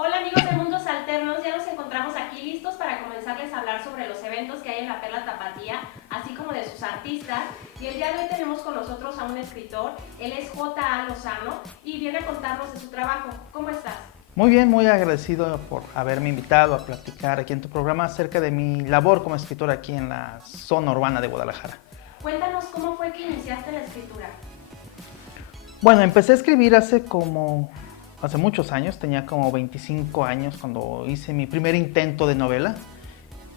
Hola amigos de Mundos Alternos, ya nos encontramos aquí listos para comenzarles a hablar sobre los eventos que hay en la Perla Tapatía, así como de sus artistas. Y el día de hoy tenemos con nosotros a un escritor, él es J.A. Lozano y viene a contarnos de su trabajo. ¿Cómo estás? Muy bien, muy agradecido por haberme invitado a platicar aquí en tu programa acerca de mi labor como escritor aquí en la zona urbana de Guadalajara. Cuéntanos cómo fue que iniciaste la escritura. Bueno, empecé a escribir hace muchos años, tenía como 25 años cuando hice mi primer intento de novela.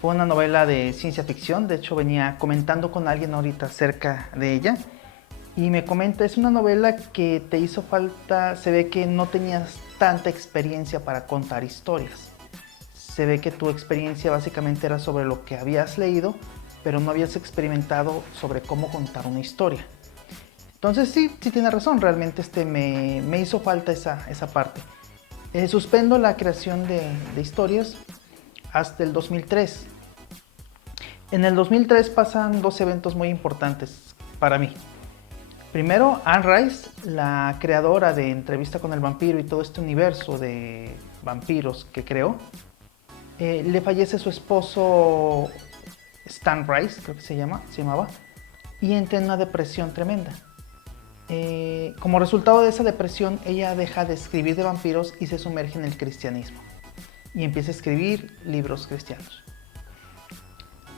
Fue una novela de ciencia ficción, de hecho venía comentando con alguien ahorita acerca de ella. Y me comenta, es una novela que te hizo falta, se ve que no tenías tanta experiencia para contar historias. Se ve que tu experiencia básicamente era sobre lo que habías leído, pero no habías experimentado sobre cómo contar una historia. Entonces sí tiene razón, realmente me hizo falta esa parte. Suspendo la creación de historias hasta el 2003. En el 2003 pasan dos eventos muy importantes para mí. Primero, Anne Rice, la creadora de Entrevista con el Vampiro y todo este universo de vampiros que creó, le fallece su esposo Stan Rice, creo que se llamaba, y entra en una depresión tremenda. Como resultado de esa depresión, ella deja de escribir de vampiros y se sumerge en el cristianismo. Y empieza a escribir libros cristianos.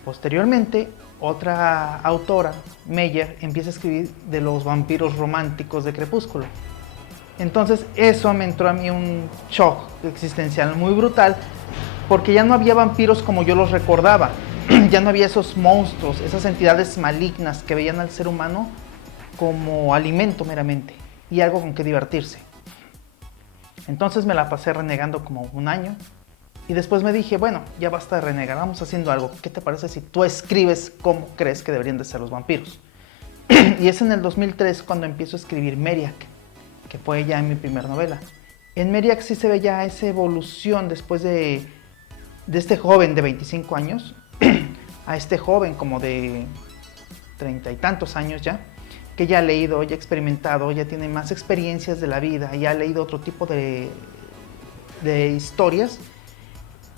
Posteriormente, otra autora, Meyer, empieza a escribir de los vampiros románticos de Crepúsculo. Entonces eso me entró a mí un shock existencial muy brutal, porque ya no había vampiros como yo los recordaba. Ya no había esos monstruos, esas entidades malignas que veían al ser humano como alimento meramente y algo con que divertirse. Entonces me la pasé renegando como un año. Y después me dije, bueno, ya basta de renegar, vamos haciendo algo. ¿Qué te parece si tú escribes cómo crees que deberían de ser los vampiros? Y es en el 2003 cuando empiezo a escribir Meriac, que fue ya mi primera novela. En Meriac sí se ve ya esa evolución después de este joven de 25 años a este joven como de 30 y tantos años ya, que ya ha leído, ya ha experimentado, ya tiene más experiencias de la vida, ya ha leído otro tipo de historias.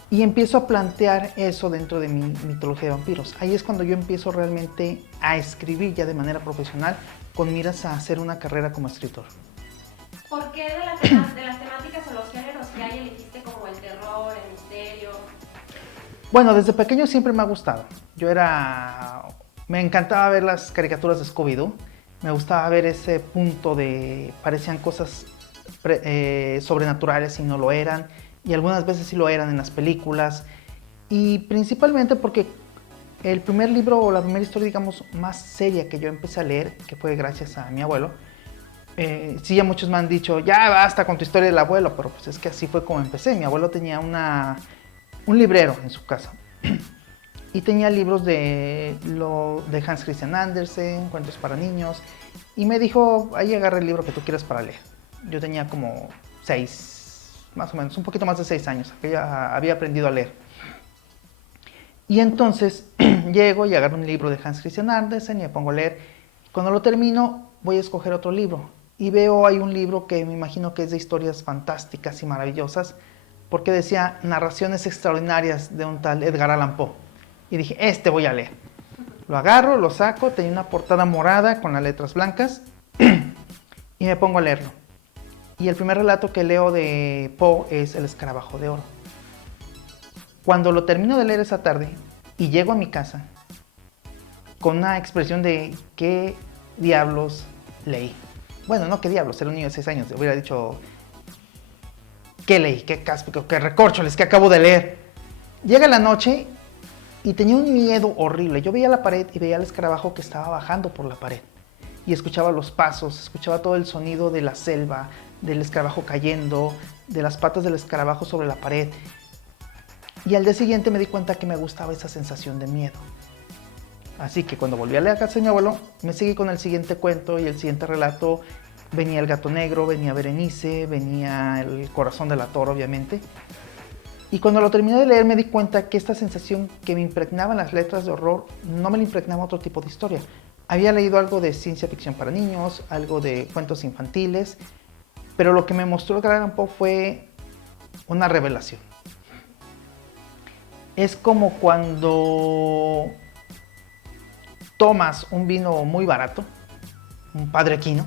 Y empiezo a plantear eso dentro de mi mitología de vampiros. Ahí es cuando yo empiezo realmente a escribir ya de manera profesional con miras a hacer una carrera como escritor. ¿Por qué de las temáticas o los géneros que hay elegiste como el terror, el misterio? Bueno, desde pequeño siempre me ha gustado. Me encantaba ver las caricaturas de Scooby-Doo. Me gustaba ver ese punto de... parecían cosas sobrenaturales y no lo eran. Y algunas veces sí lo eran en las películas. Y principalmente porque el primer libro o la primera historia, digamos, más seria que yo empecé a leer, que fue gracias a mi abuelo, sí, ya muchos me han dicho, ya basta con tu historia del abuelo, pero pues es que así fue como empecé. Mi abuelo tenía un librero en su casa y tenía libros de Hans Christian Andersen, cuentos para niños, y me dijo, ahí agarra el libro que tú quieras para leer. Yo tenía como 6, más o menos, un poquito más de 6 años, que ya había aprendido a leer. Y entonces llego y agarro un libro de Hans Christian Andersen y me pongo a leer. Cuando lo termino, voy a escoger otro libro. Y veo hay un libro que me imagino que es de historias fantásticas y maravillosas, porque decía narraciones extraordinarias de un tal Edgar Allan Poe. Y dije, voy a leer. Lo agarro, lo saco, tenía una portada morada con las letras blancas y me pongo a leerlo. Y el primer relato que leo de Poe es El escarabajo de oro. Cuando lo termino de leer esa tarde y llego a mi casa con una expresión de ¿qué diablos leí? Bueno, no qué diablos, era un niño de 6 años, hubiera dicho ¿qué leí? ¿Qué cáspico? ¿Qué recorcholes? ¿Qué acabo de leer? Llega la noche y tenía un miedo horrible. Yo veía la pared y veía el escarabajo que estaba bajando por la pared. Y escuchaba los pasos, escuchaba todo el sonido de la selva, del escarabajo cayendo, de las patas del escarabajo sobre la pared. Y al día siguiente me di cuenta que me gustaba esa sensación de miedo. Así que cuando volví a leer a casa de mi abuelo, me seguí con el siguiente cuento y el siguiente relato. Venía el gato negro, venía Berenice, venía el corazón del ator, obviamente. Y cuando lo terminé de leer me di cuenta que esta sensación que me impregnaba en las letras de horror no me la impregnaba otro tipo de historia. Había leído algo de ciencia ficción para niños, algo de cuentos infantiles, pero lo que me mostró Edgar Allan Poe fue una revelación. Es como cuando tomas un vino muy barato, un Padre Quino,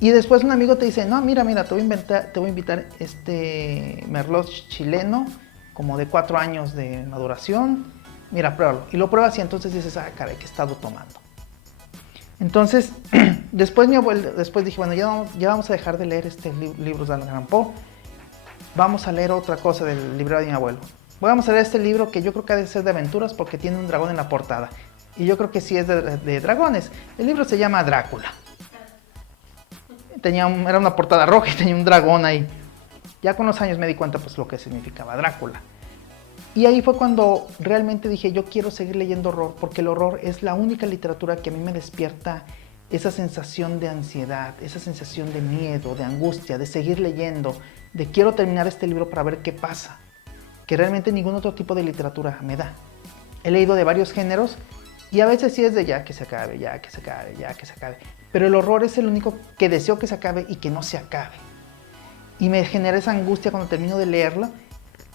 y después un amigo te dice, no, mira, te voy a invitar este Merlot chileno, como de 4 años de maduración, mira, pruébalo. Y lo pruebas y entonces dices, ah, caray, ¿qué he estado tomando? Entonces, después dije, bueno, ya vamos a dejar de leer libros de Edgar Allan Poe, vamos a leer otra cosa del libro de mi abuelo. Vamos a leer este libro que yo creo que ha de ser de aventuras porque tiene un dragón en la portada. Y yo creo que sí es de dragones. El libro se llama Drácula. Era una portada roja y tenía un dragón ahí. Ya con los años me di cuenta pues lo que significaba Drácula. Y ahí fue cuando realmente dije, yo quiero seguir leyendo horror, porque el horror es la única literatura que a mí me despierta esa sensación de ansiedad, esa sensación de miedo, de angustia, de seguir leyendo, de quiero terminar este libro para ver qué pasa, que realmente ningún otro tipo de literatura me da. He leído de varios géneros y a veces sí es de ya que se acabe, ya que se acabe, ya que se acabe. Pero el horror es el único que deseo que se acabe y que no se acabe. Y me genera esa angustia cuando termino de leerla,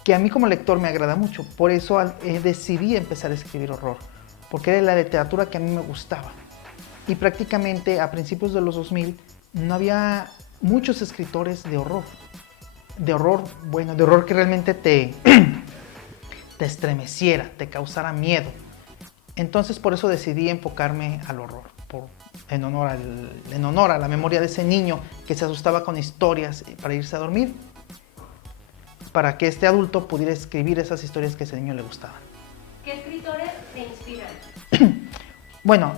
que a mí como lector me agrada mucho. Por eso decidí empezar a escribir horror, porque era la literatura que a mí me gustaba. Y prácticamente a principios de los 2000 no había muchos escritores de horror. De horror, bueno, de horror que realmente te estremeciera, te causara miedo. Entonces por eso decidí enfocarme al horror, en honor a la memoria de ese niño que se asustaba con historias para irse a dormir, para que este adulto pudiera escribir esas historias que a ese niño le gustaban. ¿Qué escritores te inspiran? Bueno,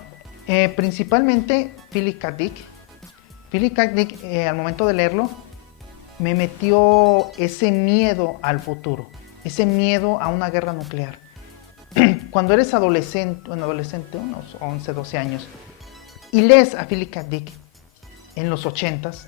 principalmente Philip K. Dick. Philip K. Dick, al momento de leerlo, me metió ese miedo al futuro, ese miedo a una guerra nuclear. Cuando eres adolescente, unos 11, 12 años, y lees a Philip K. Dick en los 80s,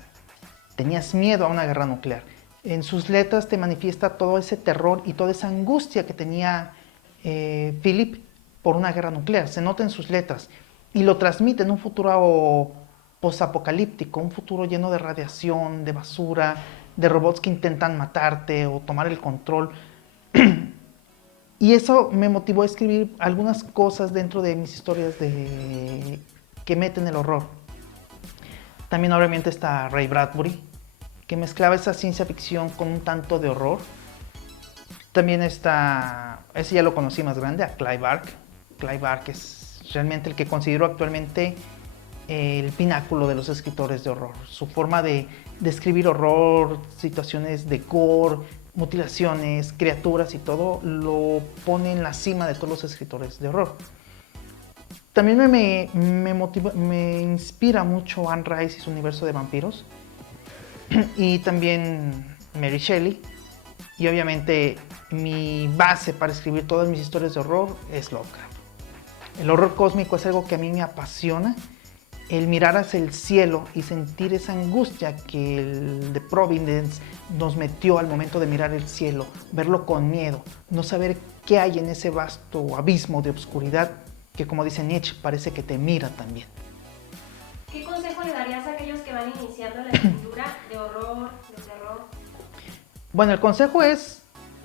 tenías miedo a una guerra nuclear. En sus letras te manifiesta todo ese terror y toda esa angustia que tenía Philip por una guerra nuclear. Se nota en sus letras y lo transmite en un futuro posapocalíptico, un futuro lleno de radiación, de basura, de robots que intentan matarte o tomar el control. Y eso me motivó a escribir algunas cosas dentro de mis historias que meten el horror. También obviamente está Ray Bradbury, que mezclaba esa ciencia ficción con un tanto de horror. También está, ese ya lo conocí más grande, a Clive Barker. Clive Barker es realmente el que considero actualmente el pináculo de los escritores de horror. Su forma de escribir horror, situaciones de gore, mutilaciones, criaturas y todo, lo pone en la cima de todos los escritores de horror. También me inspira mucho Anne Rice y su universo de vampiros. Y también Mary Shelley. Y obviamente mi base para escribir todas mis historias de horror es Lovecraft. El horror cósmico es algo que a mí me apasiona. El mirar hacia el cielo y sentir esa angustia que el de Providence nos metió al momento de mirar el cielo, verlo con miedo, no saber qué hay en ese vasto abismo de oscuridad que, como dice Nietzsche, parece que te mira también. ¿Qué consejo le darías a aquellos que van iniciando la escritura de horror, de terror? Bueno, el consejo es,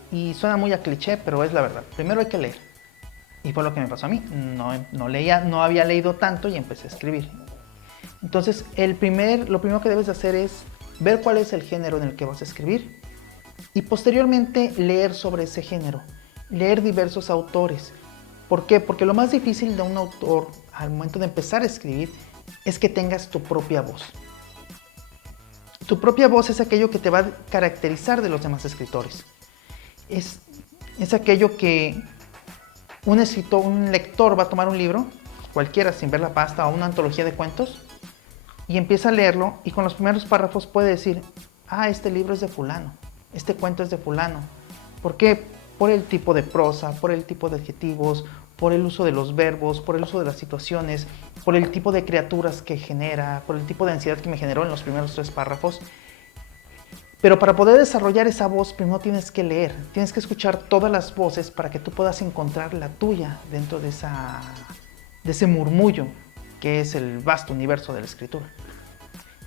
y suena muy a cliché, pero es la verdad, primero hay que leer. Y fue lo que me pasó a mí, no había leído tanto y empecé a escribir. Entonces, lo primero que debes de hacer es ver cuál es el género en el que vas a escribir y posteriormente leer sobre ese género, leer diversos autores. ¿Por qué? Porque lo más difícil de un autor al momento de empezar a escribir es que tengas tu propia voz. Tu propia voz es aquello que te va a caracterizar de los demás escritores. Es aquello que un lector va a tomar un libro, cualquiera sin ver la pasta o una antología de cuentos, y empieza a leerlo y con los primeros párrafos puede decir, ah, este libro es de fulano, este cuento es de fulano. ¿Por qué? Por el tipo de prosa, por el tipo de adjetivos, por el uso de los verbos, por el uso de las situaciones, por el tipo de criaturas que genera, por el tipo de ansiedad que me generó en los primeros 3 párrafos. Pero para poder desarrollar esa voz, primero tienes que leer, tienes que escuchar todas las voces para que tú puedas encontrar la tuya dentro de ese murmullo que es el vasto universo de la escritura.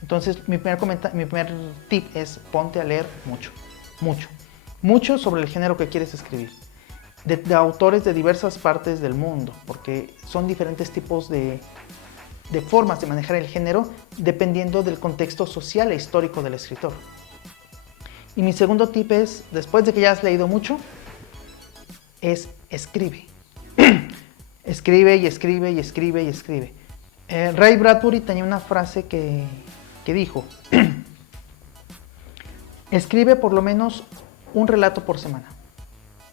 Entonces, mi primer tip es ponte a leer mucho. mucho sobre el género que quieres escribir, de autores de diversas partes del mundo, porque son diferentes tipos de formas de manejar el género dependiendo del contexto social e histórico del escritor. Y mi segundo tip es, después de que ya has leído mucho, es escribe. Escribe y escribe y escribe y escribe. Ray Bradbury tenía una frase que dijo, escribe por lo menos un relato por semana.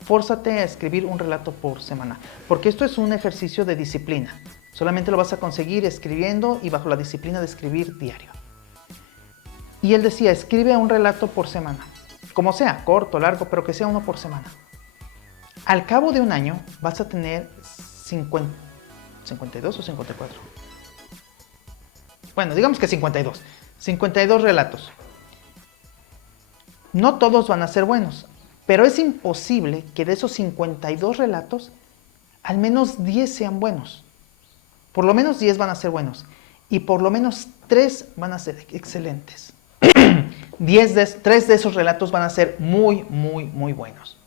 Fórzate a escribir un relato por semana, porque esto es un ejercicio de disciplina. Solamente lo vas a conseguir escribiendo y bajo la disciplina de escribir diario. Y él decía, escribe un relato por semana, como sea, corto, largo, pero que sea uno por semana. Al cabo de un año vas a tener 52 o 54. Bueno, digamos que 52 relatos. No todos van a ser buenos, pero es imposible que de esos 52 relatos, al menos 10 sean buenos. Por lo menos 10 van a ser buenos y por lo menos 3 van a ser excelentes. 3 de esos relatos van a ser muy, muy, muy buenos.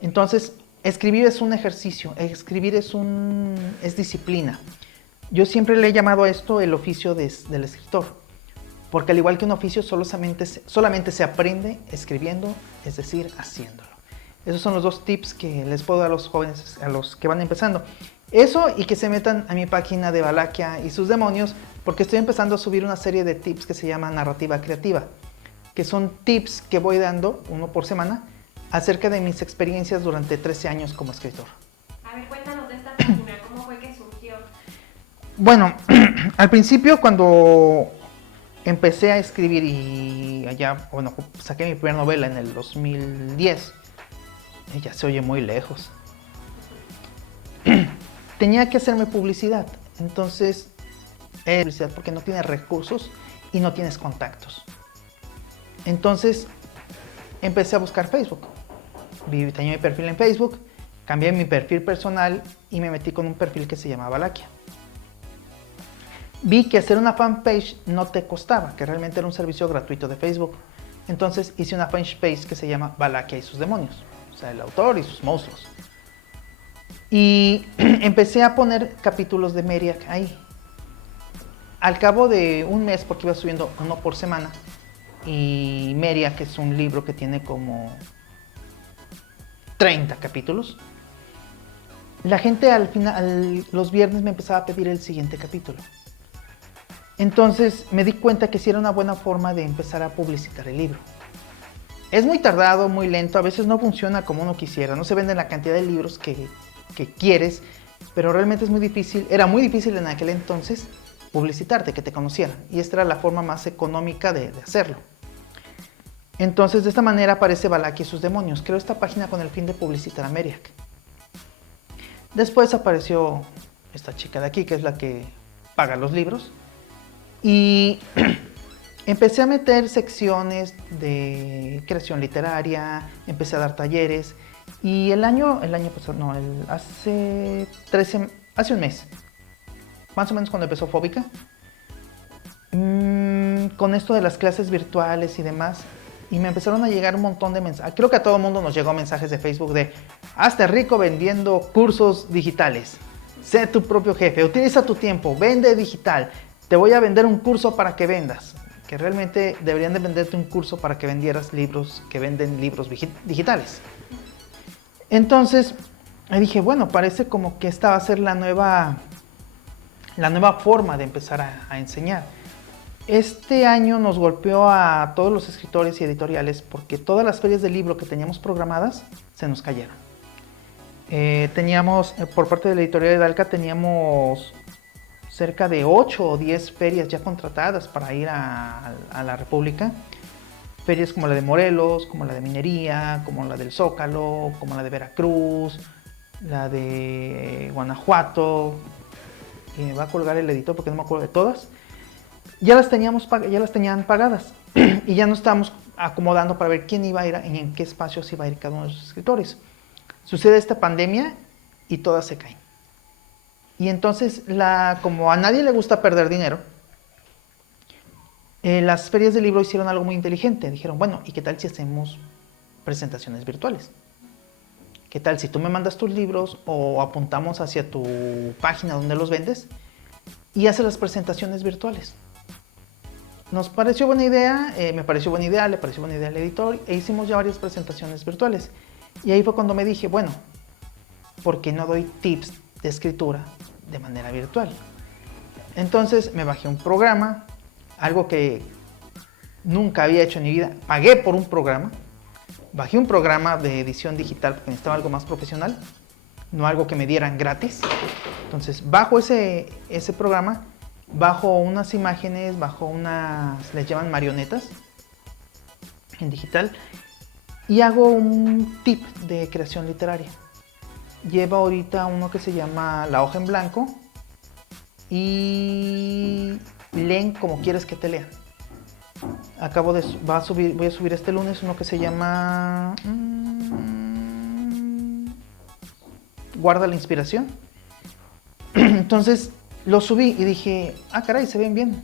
Entonces, escribir es un ejercicio, escribir es disciplina. Yo siempre le he llamado a esto el oficio del escritor, porque al igual que un oficio solamente se aprende escribiendo, es decir, haciéndolo. Esos son los 2 tips que les puedo dar a los jóvenes, a los que van empezando. Eso y que se metan a mi página de Valaquia y sus demonios, porque estoy empezando a subir una serie de tips que se llama Narrativa Creativa, que son tips que voy dando, uno por semana, acerca de mis experiencias durante 13 años como escritor. A ver, cuéntanos de esta página, ¿cómo fue que surgió? Bueno, al principio cuando empecé a escribir y saqué mi primera novela en el 2010, ya se oye muy lejos. Tenía que hacerme publicidad, entonces publicidad porque no tienes recursos y no tienes contactos. Entonces empecé a buscar Facebook. Tenía mi perfil en Facebook, cambié mi perfil personal y me metí con un perfil que se llamaba Valaquia. Vi que hacer una fanpage no te costaba, que realmente era un servicio gratuito de Facebook. Entonces hice una fanpage que se llama Valaquia y sus demonios, o sea, el autor y sus monstruos. Y empecé a poner capítulos de Meriac ahí. Al cabo de un mes, porque iba subiendo uno por semana, y Meriac es un libro que tiene como 30 capítulos, la gente al final, los viernes me empezaba a pedir el siguiente capítulo. Entonces me di cuenta que sí era una buena forma de empezar a publicitar el libro. Es muy tardado, muy lento, a veces no funciona como uno quisiera, no se venden la cantidad de libros que quieres, pero realmente es muy difícil, era muy difícil en aquel entonces publicitarte, que te conocieran, y esta era la forma más económica de hacerlo. Entonces de esta manera aparece Valaquia y sus demonios. Creo esta página con el fin de publicitar a Meriac. Después apareció esta chica de aquí, que es la que paga los libros, y empecé a meter secciones de creación literaria, empecé a dar talleres, y hace un mes, más o menos cuando empezó Fóbica, con esto de las clases virtuales y demás, y me empezaron a llegar un montón de mensajes. Creo que a todo el mundo nos llegó mensajes de Facebook de hazte rico vendiendo cursos digitales, sé tu propio jefe, utiliza tu tiempo, vende digital, te voy a vender un curso para que vendas. Que realmente deberían de venderte un curso para que vendieras libros que venden libros digitales. Entonces dije, bueno, parece como que esta va a ser la nueva forma de empezar a enseñar. Este año nos golpeó a todos los escritores y editoriales porque todas las ferias de libro que teníamos programadas se nos cayeron. Teníamos, por parte de la editorial de Dalca, teníamos cerca de 8 o 10 ferias ya contratadas para ir a la República. Ferias como la de Morelos, como la de Minería, como la del Zócalo, como la de Veracruz, la de Guanajuato. Y me va a colgar el editor porque no me acuerdo de todas. Ya las tenían pagadas y ya nos estábamos acomodando para ver quién iba a ir y en qué espacios iba a ir cada uno de los escritores. Sucede esta pandemia y todas se caen. Y entonces, como a nadie le gusta perder dinero, Las ferias del libro hicieron algo muy inteligente. Dijeron, bueno, ¿y qué tal si hacemos presentaciones virtuales? ¿Qué tal si tú me mandas tus libros o apuntamos hacia tu página donde los vendes y haces las presentaciones virtuales? Nos pareció buena idea, me pareció buena idea, le pareció buena idea al editor e hicimos ya varias presentaciones virtuales. Y ahí fue cuando me dije, bueno, ¿por qué no doy tips de escritura de manera virtual? Entonces me bajé un programa, algo que nunca había hecho en mi vida. Pagué por un programa, bajé un programa de edición digital porque necesitaba algo más profesional, no algo que me dieran gratis. Entonces bajo ese programa, bajo unas imágenes, bajo unas, les llaman marionetas en digital, y hago un tip de creación literaria. Lleva ahorita uno que se llama La hoja en blanco y leen como quieres que te lean. Voy a subir este lunes uno que se llama Guarda la inspiración. Entonces lo subí y dije, ah caray, se ven bien.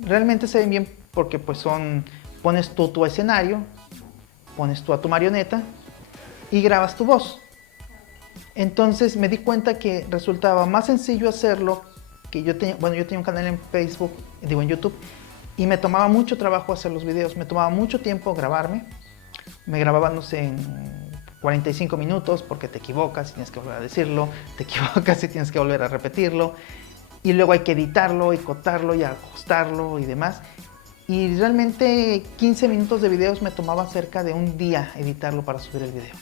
Realmente se ven bien porque pues pones tú tu escenario, pones tú a tu marioneta y grabas tu voz. Entonces me di cuenta que resultaba más sencillo hacerlo, que yo tenía un canal en Facebook, en YouTube, y me tomaba mucho trabajo hacer los videos, me tomaba mucho tiempo grabarme, me grababa, no sé, en 45 minutos porque te equivocas y tienes que volver a decirlo, te equivocas y tienes que volver a repetirlo, y luego hay que editarlo y cortarlo y ajustarlo y demás. Y realmente 15 minutos de videos me tomaba cerca de un día editarlo para subir el video.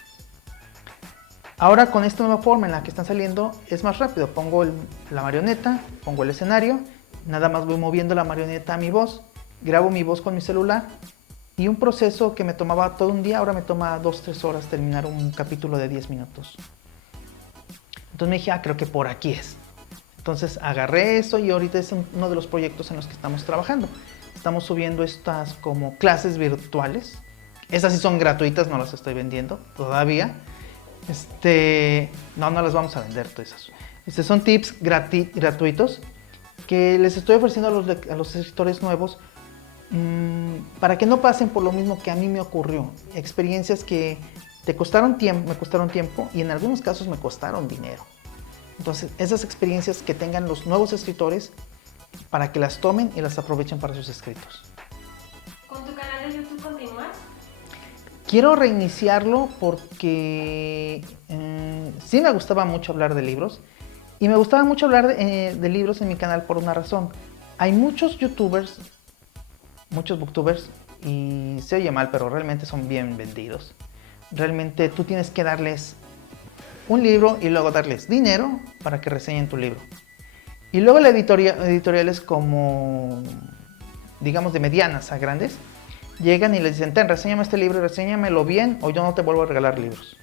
Ahora con esta nueva forma en la que están saliendo es más rápido. Pongo la marioneta, pongo el escenario, nada más voy moviendo la marioneta a mi voz, grabo mi voz con mi celular y un proceso que me tomaba todo un día, ahora me toma 2-3 horas terminar un capítulo de 10 minutos. Entonces me dije, creo que por aquí es. Entonces agarré eso y ahorita es uno de los proyectos en los que estamos trabajando. Estamos subiendo estas como clases virtuales. Esas sí son gratuitas, no las estoy vendiendo todavía. No las vamos a vender todas esas. Son tips gratuitos que les estoy ofreciendo a los escritores nuevos para que no pasen por lo mismo que a mí me ocurrió. Experiencias que me costaron tiempo y en algunos casos me costaron dinero. Entonces, esas experiencias que tengan los nuevos escritores para que las tomen y las aprovechen para sus escritos. ¿Con tu canal de YouTube continúas? Quiero reiniciarlo porque sí me gustaba mucho hablar de libros y me gustaba mucho hablar de libros en mi canal por una razón. Hay muchos youtubers, muchos booktubers y se oye mal, pero realmente son bien vendidos. Realmente tú tienes que darles un libro y luego darles dinero para que reseñen tu libro. Y luego la editoriales como, digamos, de medianas a grandes, llegan y les dicen, reséñame este libro y reséñamelo bien o yo no te vuelvo a regalar libros.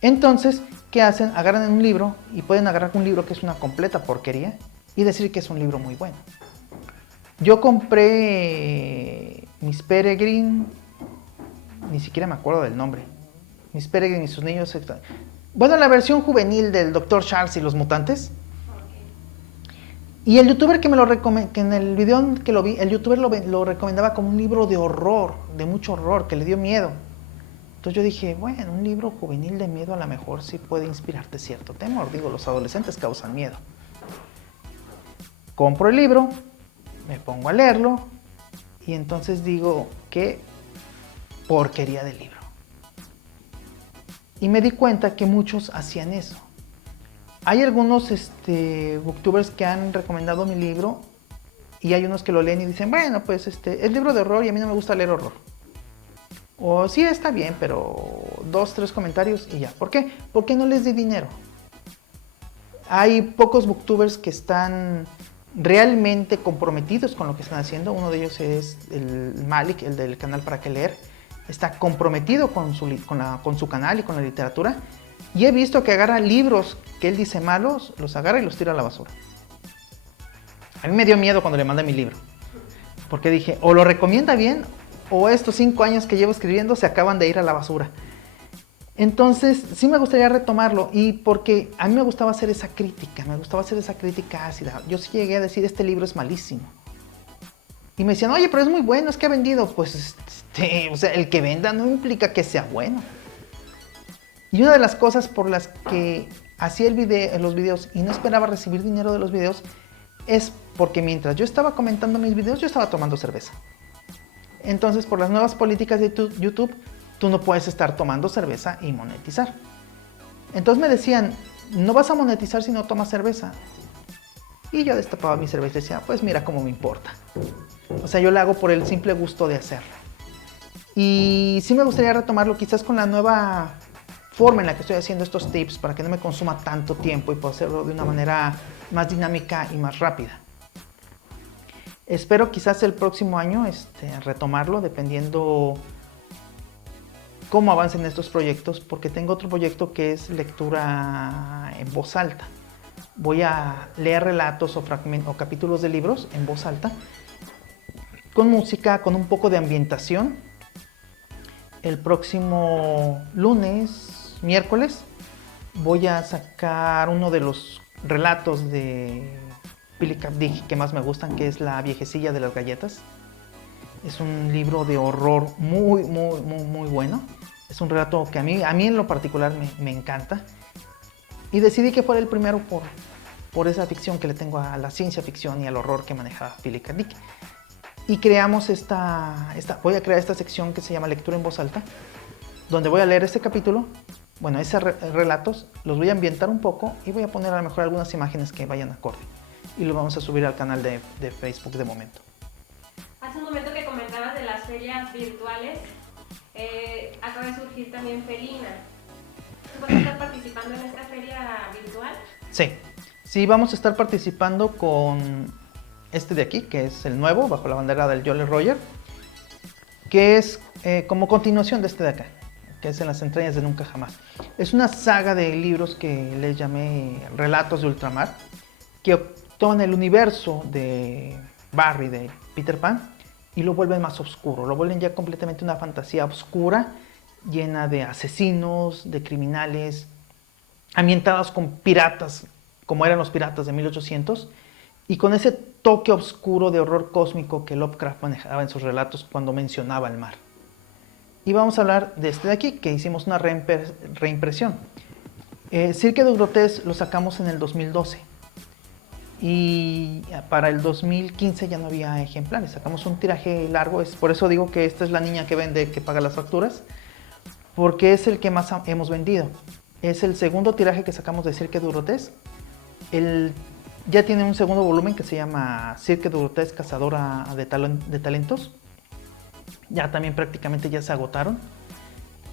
Entonces, ¿qué hacen? Agarran un libro y pueden agarrar un libro que es una completa porquería y decir que es un libro muy bueno. Yo compré Miss Peregrine, ni siquiera me acuerdo del nombre. Miss Peregrine y sus niños. Bueno, la versión juvenil del Dr. Charles y los mutantes. Y el youtuber que en el video que lo vi, el youtuber lo recomendaba como un libro de horror, de mucho horror, que le dio miedo. Entonces yo dije, bueno, un libro juvenil de miedo a lo mejor sí puede inspirarte cierto temor. Digo, los adolescentes causan miedo. Compro el libro, me pongo a leerlo y entonces digo, qué porquería de libro. Y me di cuenta que muchos hacían eso. Hay algunos booktubers que han recomendado mi libro y hay unos que lo leen y dicen, bueno, pues es libro de horror y a mí no me gusta leer horror. O sí, está bien, pero 2-3 comentarios y ya. ¿Por qué? Porque no les di dinero. Hay pocos booktubers que están realmente comprometidos con lo que están haciendo. Uno de ellos es el Malik, el del canal Para Qué Leer. Está comprometido con su canal y con la literatura. Y he visto que agarra libros que él dice malos, los agarra y los tira a la basura. A mí me dio miedo cuando le mandé mi libro. Porque dije, o lo recomienda bien, o estos 5 años que llevo escribiendo se acaban de ir a la basura. Entonces, sí me gustaría retomarlo. Y porque a mí me gustaba hacer esa crítica, ácida. Yo sí llegué a decir, este libro es malísimo. Y me decían, oye, pero es muy bueno, es que ha vendido. Pues, o sea, el que venda no implica que sea bueno. Y una de las cosas por las que hacía los videos y no esperaba recibir dinero de los videos es porque mientras yo estaba comentando mis videos, yo estaba tomando cerveza. Entonces, por las nuevas políticas de YouTube, tú no puedes estar tomando cerveza y monetizar. Entonces me decían, no vas a monetizar si no tomas cerveza. Y yo destapaba mi cerveza y decía, pues mira cómo me importa. O sea, yo lo hago por el simple gusto de hacerlo. Y sí me gustaría retomarlo quizás con la nueva forma en la que estoy haciendo estos tips para que no me consuma tanto tiempo y pueda hacerlo de una manera más dinámica y más rápida. Espero quizás el próximo año retomarlo dependiendo cómo avancen estos proyectos, porque tengo otro proyecto que es lectura en voz alta. Voy a leer relatos o capítulos de libros en voz alta, con música, con un poco de ambientación. El próximo miércoles, voy a sacar uno de los relatos de Philip K. Dick que más me gustan, que es La viejecilla de las galletas. Es un libro de horror muy bueno. Es un relato que a mí en lo particular me encanta. Y decidí que fuera el primero por esa ficción que le tengo a la ciencia ficción y al horror que manejaba Philip K. Dick. Y creamos voy a crear esta sección que se llama Lectura en voz alta, donde voy a leer este capítulo, esos relatos, los voy a ambientar un poco y voy a poner a lo mejor algunas imágenes que vayan acorde. Y lo vamos a subir al canal de Facebook de momento. Hace un momento que comentabas de las ferias virtuales, acaba de surgir también Felina. ¿Tú vas a estar participando en esta feria virtual? Sí, vamos a estar participando con este de aquí, que es el nuevo, bajo la bandera del Jolly Roger, que es como continuación de este de acá, que es En las entrañas de Nunca Jamás. Es una saga de libros que les llamé Relatos de Ultramar, que toman el universo de Barry, de Peter Pan, y lo vuelven más oscuro, lo vuelven ya completamente una fantasía oscura, llena de asesinos, de criminales, ambientados con piratas, como eran los piratas de 1800, y con ese toque oscuro de horror cósmico que Lovecraft manejaba en sus relatos cuando mencionaba el mar. Y vamos a hablar de este de aquí, que hicimos una reimpresión. Cirque du Grotesque lo sacamos en el 2012. Y para el 2015 ya no había ejemplares, sacamos un tiraje largo, por eso digo que esta es la niña que vende, que paga las facturas, porque es el que más hemos vendido. Es el segundo tiraje que sacamos de Cirque du Grotesque. Ya tiene un segundo volumen que se llama Cirque du Grotesque, Cazadora de Talentos. Ya también prácticamente ya se agotaron.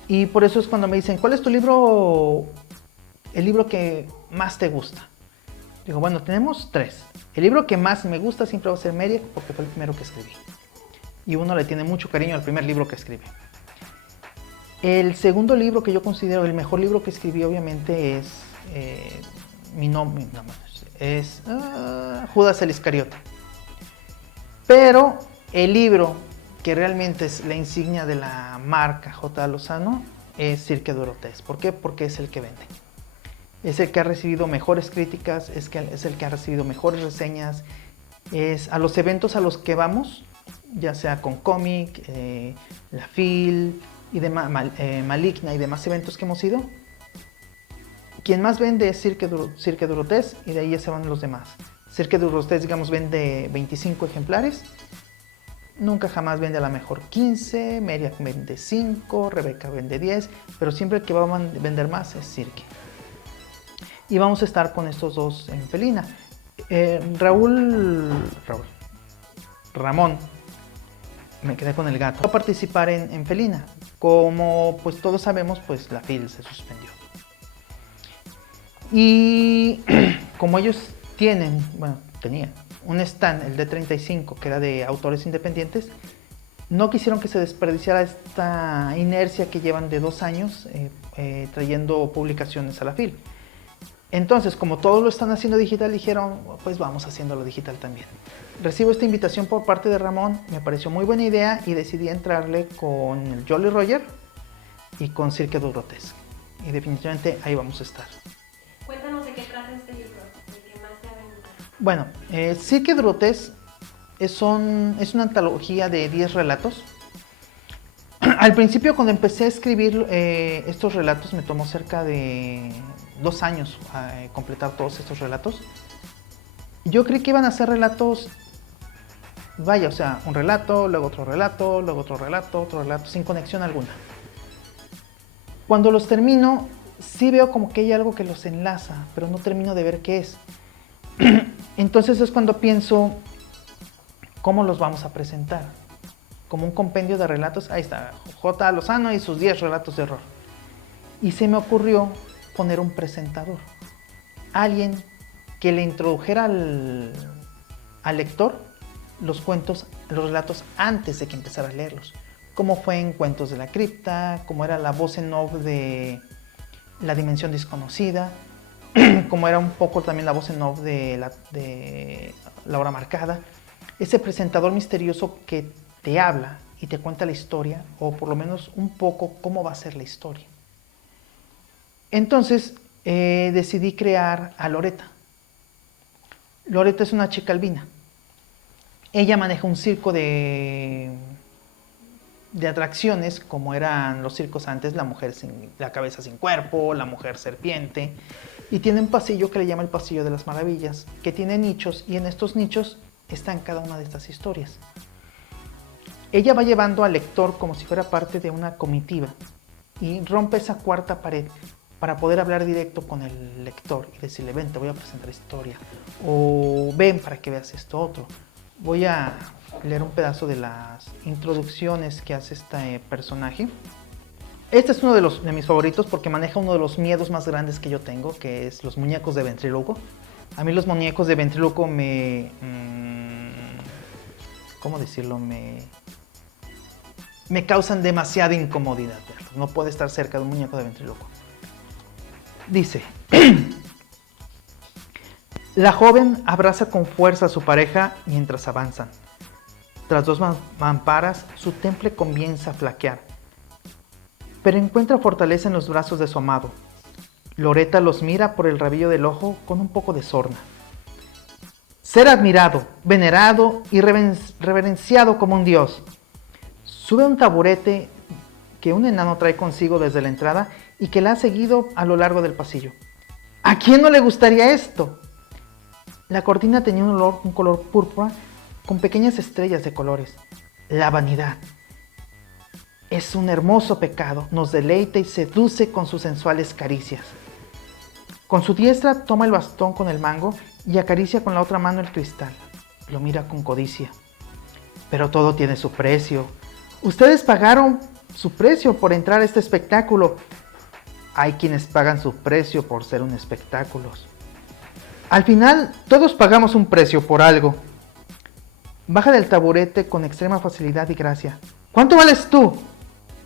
Y por eso es cuando me dicen, ¿cuál es tu libro, el libro que más te gusta? Digo, bueno, tenemos 3. El libro que más me gusta siempre va a ser Meriac, porque fue el primero que escribí. Y uno le tiene mucho cariño al primer libro que escribí. El segundo libro que yo considero el mejor libro que escribí, obviamente, es Judas el Iscariote. Pero el libro que realmente es la insignia de la marca J. Lozano es Cirque du Grotesque. ¿Por qué? Porque es el que vende. Es el que ha recibido mejores críticas, es el que ha recibido mejores reseñas. A los eventos a los que vamos, ya sea con Comic, la FIL y demás, Maligna y demás eventos que hemos ido, quien más vende es Cirque du Grotesque, y de ahí ya se van los demás. Cirque du Grotesque, digamos, vende 25 ejemplares. Nunca Jamás vende a la mejor 15, Meriac vende 5, Rebeca vende 10, pero siempre el que va a vender más es Cirque. Y vamos a estar con estos dos en Felina. Ramón, me quedé con el gato, va a participar en Felina. Como pues todos sabemos, pues la FIL se suspendió. Y como ellos tenían un stand, el D35, que era de autores independientes, no quisieron que se desperdiciara esta inercia que llevan de 2 años trayendo publicaciones a la FIL. Entonces, como todos lo están haciendo digital, dijeron, pues vamos haciéndolo digital también. Recibo esta invitación por parte de Ramón, me pareció muy buena idea y decidí entrarle con el Jolly Roger y con Cirque du Grotesque. Y definitivamente ahí vamos a estar. Cuéntanos de qué trata este libro, el que más te ha vendido. Bueno, Cirque du Grotesque es una antología de 10 relatos. Al principio, cuando empecé a escribir estos relatos, me tomó cerca de 2 años completar todos estos relatos. Yo creí que iban a ser relatos, vaya, o sea, un relato, luego otro relato, luego otro relato, sin conexión alguna. Cuando los termino, sí veo como que hay algo que los enlaza, pero no termino de ver qué es. Entonces es cuando pienso, ¿cómo los vamos a presentar? Como un compendio de relatos. Ahí está, J. Lozano y sus 10 relatos de horror. Y se me ocurrió poner un presentador. Alguien que le introdujera al lector los cuentos, los relatos antes de que empezara a leerlos. Como fue en Cuentos de la Cripta, como era la voz en off de La Dimensión Desconocida, como era un poco también la voz en off de La Hora Marcada. Ese presentador misterioso que te habla y te cuenta la historia, o por lo menos un poco cómo va a ser la historia. Entonces decidí crear a Loreta. Loreta es una chica albina. Ella maneja un circo de atracciones, como eran los circos antes, la cabeza sin cuerpo, la mujer serpiente, y tiene un pasillo que le llama el Pasillo de las Maravillas, que tiene nichos, y en estos nichos están cada una de estas historias. Ella va llevando al lector como si fuera parte de una comitiva y rompe esa cuarta pared para poder hablar directo con el lector y decirle, ven, te voy a presentar historia, o ven para que veas esto otro. Voy a leer un pedazo de las introducciones que hace este personaje. Este es uno de mis favoritos porque maneja uno de los miedos más grandes que yo tengo, que es los muñecos de ventríloco. A mí los muñecos de ventríloco ¿cómo decirlo? Me causan demasiada incomodidad verlos. No puedo estar cerca de un muñeco de ventríloco. Dice, la joven abraza con fuerza a su pareja mientras avanzan. Tras 2 mamparas, su temple comienza a flaquear, pero encuentra fortaleza en los brazos de su amado. Loreta los mira por el rabillo del ojo con un poco de sorna. Ser admirado, venerado y reverenciado como un dios. Sube a un taburete que un enano trae consigo desde la entrada y que la ha seguido a lo largo del pasillo. ¿A quién no le gustaría esto? La cortina tenía un color púrpura con pequeñas estrellas de colores. La vanidad es un hermoso pecado, nos deleita y seduce con sus sensuales caricias. Con su diestra toma el bastón con el mango y acaricia con la otra mano el cristal. Lo mira con codicia. Pero todo tiene su precio. Ustedes pagaron su precio por entrar a este espectáculo. Hay quienes pagan su precio por ser un espectáculo. Al final, todos pagamos un precio por algo. Baja del taburete con extrema facilidad y gracia. ¿Cuánto vales tú?,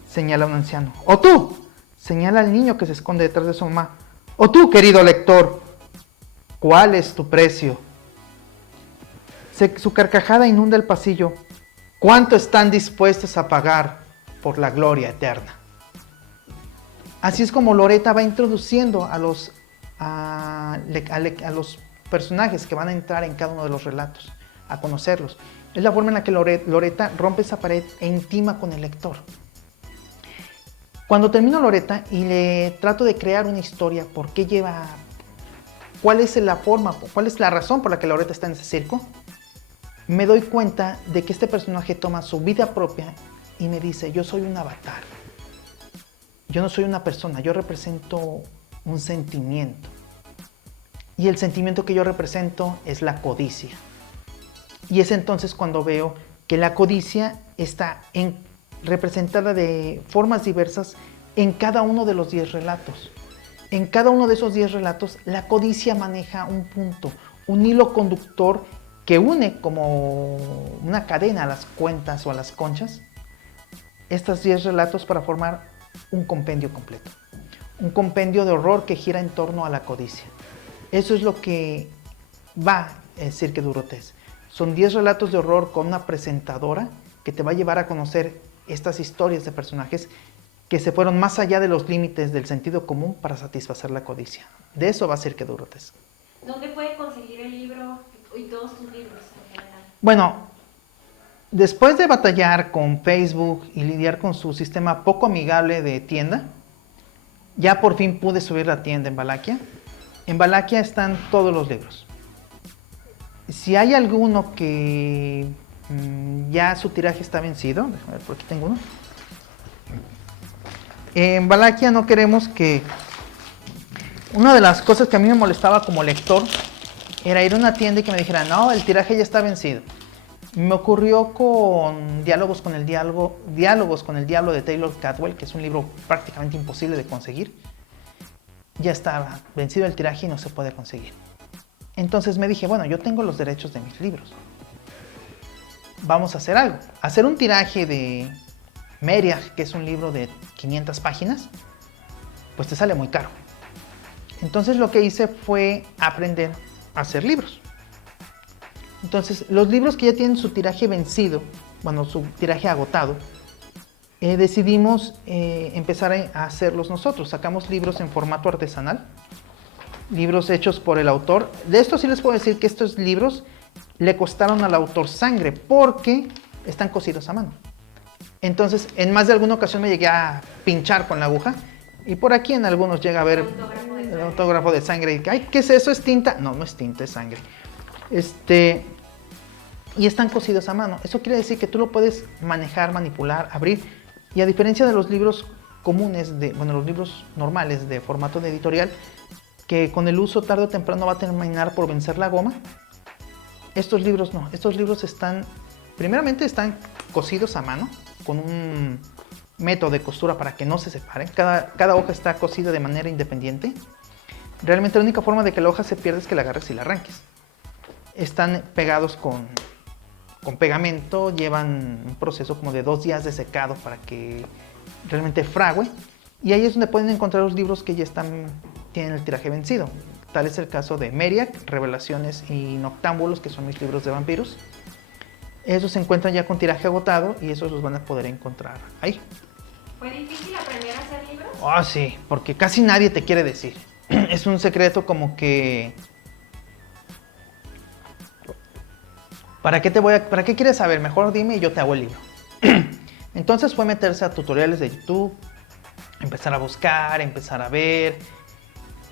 señala un anciano. ¿O tú?, señala al niño que se esconde detrás de su mamá. ¿O tú, querido lector? ¿Cuál es tu precio? Su carcajada inunda el pasillo. ¿Cuánto están dispuestos a pagar por la gloria eterna? Así es como Loreta va introduciendo a los personajes que van a entrar en cada uno de los relatos, a conocerlos. Es la forma en la que Loreta rompe esa pared e intima con el lector. Cuando termino Loreta y le trato de crear una historia, cuál es la razón por la que Loreta está en ese circo, me doy cuenta de que este personaje toma su vida propia y me dice, yo soy un avatar. Yo no soy una persona, yo represento un sentimiento. Y el sentimiento que yo represento es la codicia. Y es entonces cuando veo que la codicia está representada de formas diversas en cada uno de los 10 relatos. En cada uno de esos 10 relatos, la codicia maneja un punto, un hilo conductor que une como una cadena a las cuentas o a las conchas estos 10 relatos para formar un compendio completo. Un compendio de horror que gira en torno a la codicia. Eso es lo que va a Cirque du Grotesque. Son 10 relatos de horror con una presentadora que te va a llevar a conocer estas historias de personajes que se fueron más allá de los límites del sentido común para satisfacer la codicia. De eso va Cirque du Grotesque. ¿Dónde puede conseguir el libro y todos tus libros en general? Bueno, Después de batallar con Facebook y lidiar con su sistema poco amigable de tienda, ya por fin pude subir la tienda en Valaquia. En Valaquia están todos los libros. Si hay alguno que ya su tiraje está vencido, déjame ver, por aquí tengo uno. En Valaquia no queremos que... Una de las cosas que a mí me molestaba como lector era ir a una tienda y que me dijeran, no, el tiraje ya está vencido. Me ocurrió con Diálogos con el Diablo de Taylor Cadwell, que es un libro prácticamente imposible de conseguir. Ya estaba vencido el tiraje y no se puede conseguir. Entonces me dije, bueno, yo tengo los derechos de mis libros. Vamos a hacer algo. Hacer un tiraje de Meriach, que es un libro de 500 páginas, pues te sale muy caro. Entonces lo que hice fue aprender a hacer libros. Entonces los libros que ya tienen su tiraje vencido, bueno, su tiraje agotado, decidimos empezar a hacerlos nosotros. Sacamos libros en formato artesanal, libros hechos por el autor. De esto sí les puedo decir que estos libros le costaron al autor sangre porque están cosidos a mano. Entonces, en más de alguna ocasión me llegué a pinchar con la aguja y por aquí en algunos llega a ver el autógrafo de sangre. Y, ay, ¿qué es eso? ¿Es tinta? No, no es tinta, es sangre. Y están cosidos a mano. Eso quiere decir que tú lo puedes manejar, manipular, abrir. Y a diferencia de los libros comunes, los libros normales de formato de editorial, que con el uso tarde o temprano va a terminar por vencer la goma, estos libros no. Estos libros primeramente están cosidos a mano, con un método de costura para que no se separen. Cada hoja está cosida de manera independiente. Realmente la única forma de que la hoja se pierda es que la agarres y la arranques. Están pegados con pegamento, llevan un proceso como de 2 días de secado para que realmente fragüe. Y ahí es donde pueden encontrar los libros que ya tienen el tiraje vencido. Tal es el caso de Meriach, Revelaciones y Noctámbulos, que son mis libros de vampiros. Esos se encuentran ya con tiraje agotado y esos los van a poder encontrar ahí. ¿Fue difícil aprender a hacer libros? Ah, sí, porque casi nadie te quiere decir. Es un secreto como que... ¿Para qué quieres saber? Mejor dime y yo te hago el libro. Entonces fue meterse a tutoriales de YouTube, empezar a buscar, empezar a ver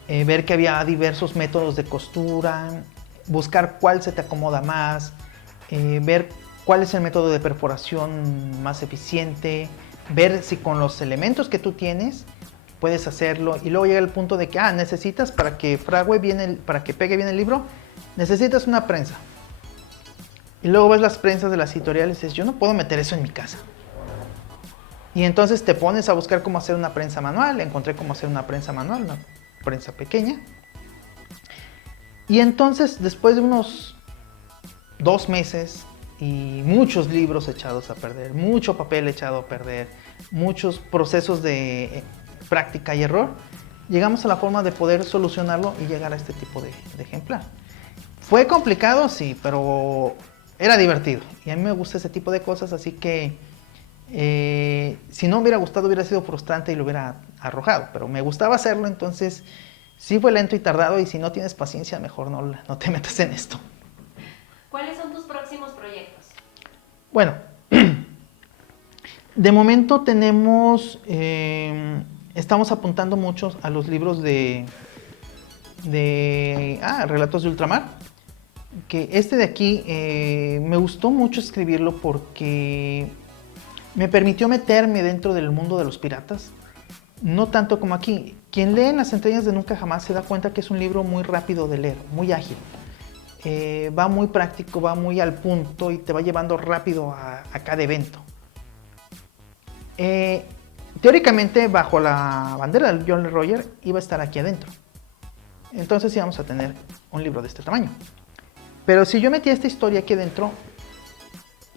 que había diversos métodos de costura, buscar cuál se te acomoda más, ver cuál es el método de perforación más eficiente, ver si con los elementos que tú tienes puedes hacerlo. Y luego llega el punto de que necesitas para que pegue bien el libro, necesitas una prensa. Y luego ves las prensas de las editoriales y dices, yo no puedo meter eso en mi casa. Y entonces te pones a buscar cómo hacer una prensa manual. Encontré cómo hacer una prensa manual, una prensa pequeña. Y entonces, después de unos 2 meses y muchos libros echados a perder, mucho papel echado a perder, muchos procesos de práctica y error, llegamos a la forma de poder solucionarlo y llegar a este tipo de ejemplar. ¿Fue complicado? Sí, pero era divertido. Y a mí me gusta ese tipo de cosas, así que si no me hubiera gustado hubiera sido frustrante y lo hubiera arrojado. Pero me gustaba hacerlo, entonces sí fue lento y tardado. Y si no tienes paciencia, mejor no te metas en esto. ¿Cuáles son tus próximos proyectos? Bueno, de momento estamos apuntando mucho a los libros de Relatos de Ultramar. Que de aquí me gustó mucho escribirlo porque me permitió meterme dentro del mundo de los piratas. No tanto como aquí. Quien lee En las entrañas de Nunca Jamás se da cuenta que es un libro muy rápido de leer, muy ágil. Va muy práctico, va muy al punto y te va llevando rápido a cada evento. Teóricamente, bajo la bandera del Jolly Roger, iba a estar aquí adentro. Entonces íbamos a tener un libro de este tamaño. Pero si yo metía esta historia aquí adentro,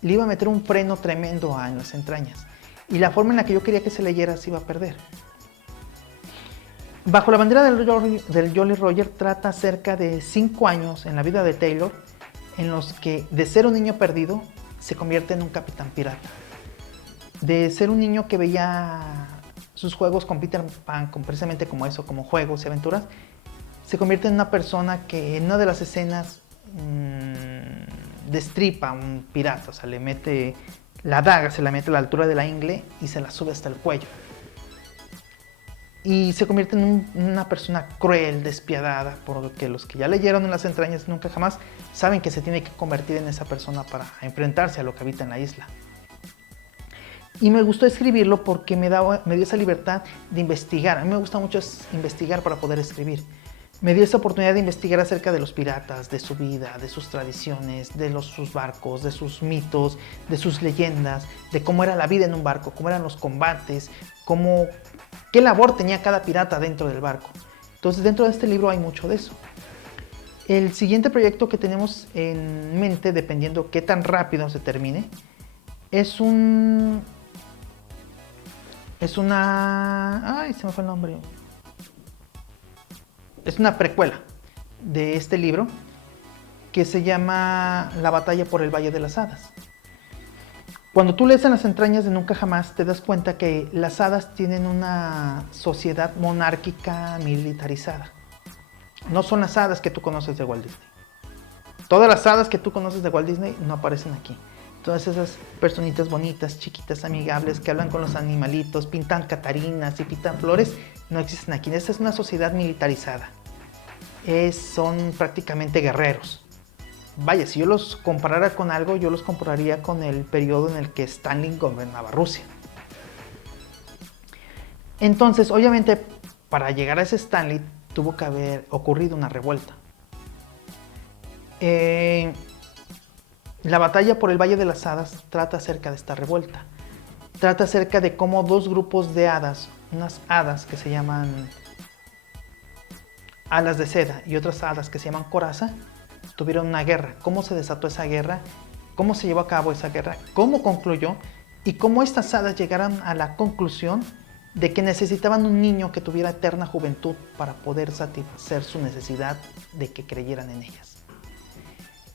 le iba a meter un freno tremendo En las entrañas. Y la forma en la que yo quería que se leyera se iba a perder. Bajo la bandera del Jolly Roger trata acerca de 5 años en la vida de Taylor, en los que de ser un niño perdido se convierte en un capitán pirata. De ser un niño que veía sus juegos con Peter Pan, precisamente como eso, como juegos y aventuras, se convierte en una persona que en una de las escenas destripa a un pirata, o sea, le mete la daga, se la mete a la altura de la ingle y se la sube hasta el cuello. Y se convierte en una persona cruel, despiadada, porque los que ya leyeron En las entrañas de Nunca Jamás saben que se tiene que convertir en esa persona para enfrentarse a lo que habita en la isla. Y me gustó escribirlo porque me dio esa libertad de investigar. A mí me gusta mucho investigar para poder escribir. Me dio esa oportunidad de investigar acerca de los piratas, de su vida, de sus tradiciones, de sus barcos, de sus mitos, de sus leyendas, de cómo era la vida en un barco, cómo eran los combates, qué labor tenía cada pirata dentro del barco. Entonces, dentro de este libro hay mucho de eso. El siguiente proyecto que tenemos en mente, dependiendo qué tan rápido se termine, es una... Ay, se me fue el nombre. Es una precuela de este libro que se llama La batalla por el Valle de las Hadas. Cuando tú lees En las entrañas de Nunca Jamás, te das cuenta que las hadas tienen una sociedad monárquica militarizada. No son las hadas que tú conoces de Walt Disney. Todas las hadas que tú conoces de Walt Disney no aparecen aquí. Todas esas personitas bonitas, chiquitas, amigables, que hablan con los animalitos, pintan catarinas y pintan flores, no existen aquí. Esta es una sociedad militarizada. Son prácticamente guerreros. Vaya, si yo los comparara con algo, yo los compararía con el periodo en el que Stalin gobernaba Rusia. Entonces, obviamente, para llegar a ese Stalin, tuvo que haber ocurrido una revuelta. La batalla por el Valle de las Hadas trata acerca de esta revuelta. Trata acerca de cómo dos grupos de hadas, unas hadas que se llaman Alas de Seda y otras hadas que se llaman Coraza, tuvieron una guerra. Cómo se desató esa guerra, cómo se llevó a cabo esa guerra, cómo concluyó y cómo estas hadas llegaron a la conclusión de que necesitaban un niño que tuviera eterna juventud para poder satisfacer su necesidad de que creyeran en ellas.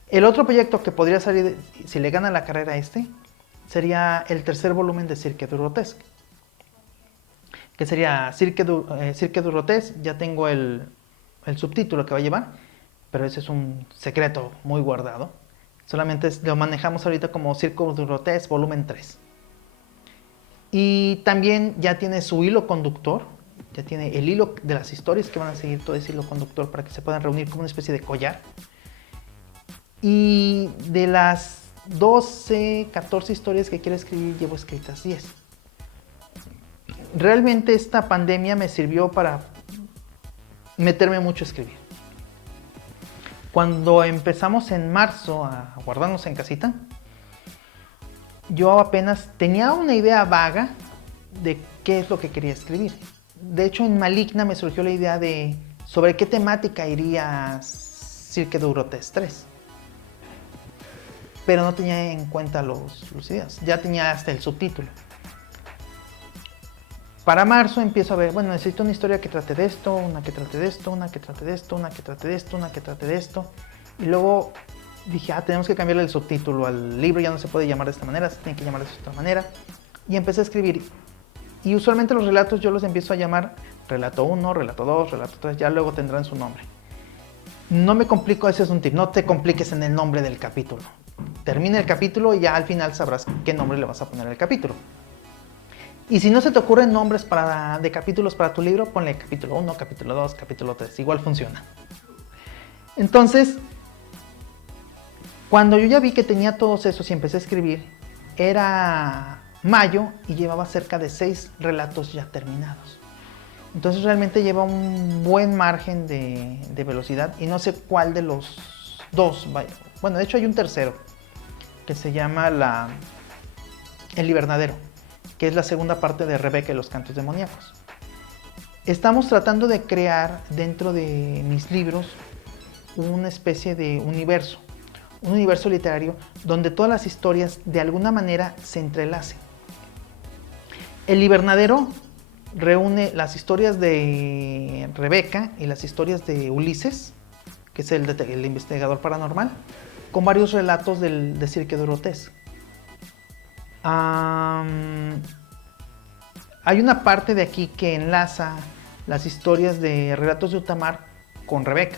El otro proyecto que podría salir, si le gana la carrera a sería el tercer volumen de Cirque du Grotesque, que sería Cirque du Grotesque. Ya tengo el subtítulo que va a llevar, pero ese es un secreto muy guardado. Solamente lo manejamos ahorita como Cirque du Grotesque volumen 3. Y también ya tiene su hilo conductor, ya tiene el hilo de las historias que van a seguir todo ese hilo conductor para que se puedan reunir como una especie de collar. Y de las 12, 14 historias que quiero escribir, llevo escritas 10. Realmente esta pandemia me sirvió para meterme mucho a escribir. Cuando empezamos en marzo a guardarnos en casita, yo apenas tenía una idea vaga de qué es lo que quería escribir. De hecho, en Maligna me surgió la idea de sobre qué temática iría Cirque du Grotesque 3. Pero no tenía en cuenta los ideas. Ya tenía hasta el subtítulo. Para marzo empiezo a ver, bueno, necesito una historia que trate de esto, una que trate de esto, una que trate de esto, una que trate de esto, una que trate de esto. Y luego dije, tenemos que cambiarle el subtítulo al libro, ya no se puede llamar de esta manera, se tiene que llamar de otra manera. Y empecé a escribir. Y usualmente los relatos yo los empiezo a llamar relato 1, relato 2, relato 3, ya luego tendrán su nombre. No me complico, ese es un tip, no te compliques en el nombre del capítulo. Termina el capítulo y ya al final sabrás qué nombre le vas a poner al capítulo. Y si no se te ocurren nombres de capítulos para tu libro, ponle capítulo 1, capítulo 2, capítulo 3, igual funciona. Entonces, cuando yo ya vi que tenía todos esos y empecé a escribir, era mayo y llevaba cerca de 6 relatos ya terminados. Entonces realmente lleva un buen margen de velocidad y no sé cuál de los dos. Bueno, de hecho hay un tercero que se llama El Invernadero, que es la segunda parte de Rebeca y los cantos demoníacos. Estamos tratando de crear dentro de mis libros una especie de universo, un universo literario donde todas las historias de alguna manera se entrelacen. El Invernadero reúne las historias de Rebeca y las historias de Ulises, que es el investigador paranormal, con varios relatos de Cirque du Grotesque. Hay una parte de aquí que enlaza las historias de Relatos de Ultramar con Rebeca.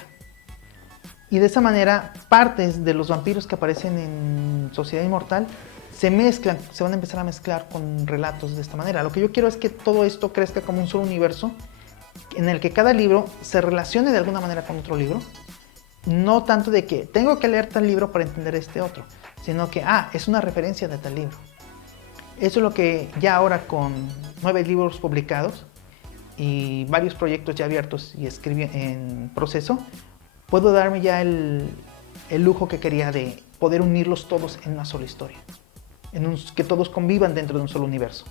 Y de esa manera, partes de los vampiros que aparecen en Sociedad Inmortal se mezclan, se van a empezar a mezclar con relatos de esta manera. Lo que yo quiero es que todo esto crezca como un solo universo, en el que cada libro se relacione de alguna manera con otro libro. No tanto de que tengo que leer tal libro para entender este otro, sino que, es una referencia de tal libro. Eso es lo que ya ahora con 9 libros publicados y varios proyectos ya abiertos y en proceso, puedo darme ya el lujo que quería de poder unirlos todos en una sola historia. Que todos convivan dentro de un solo universo.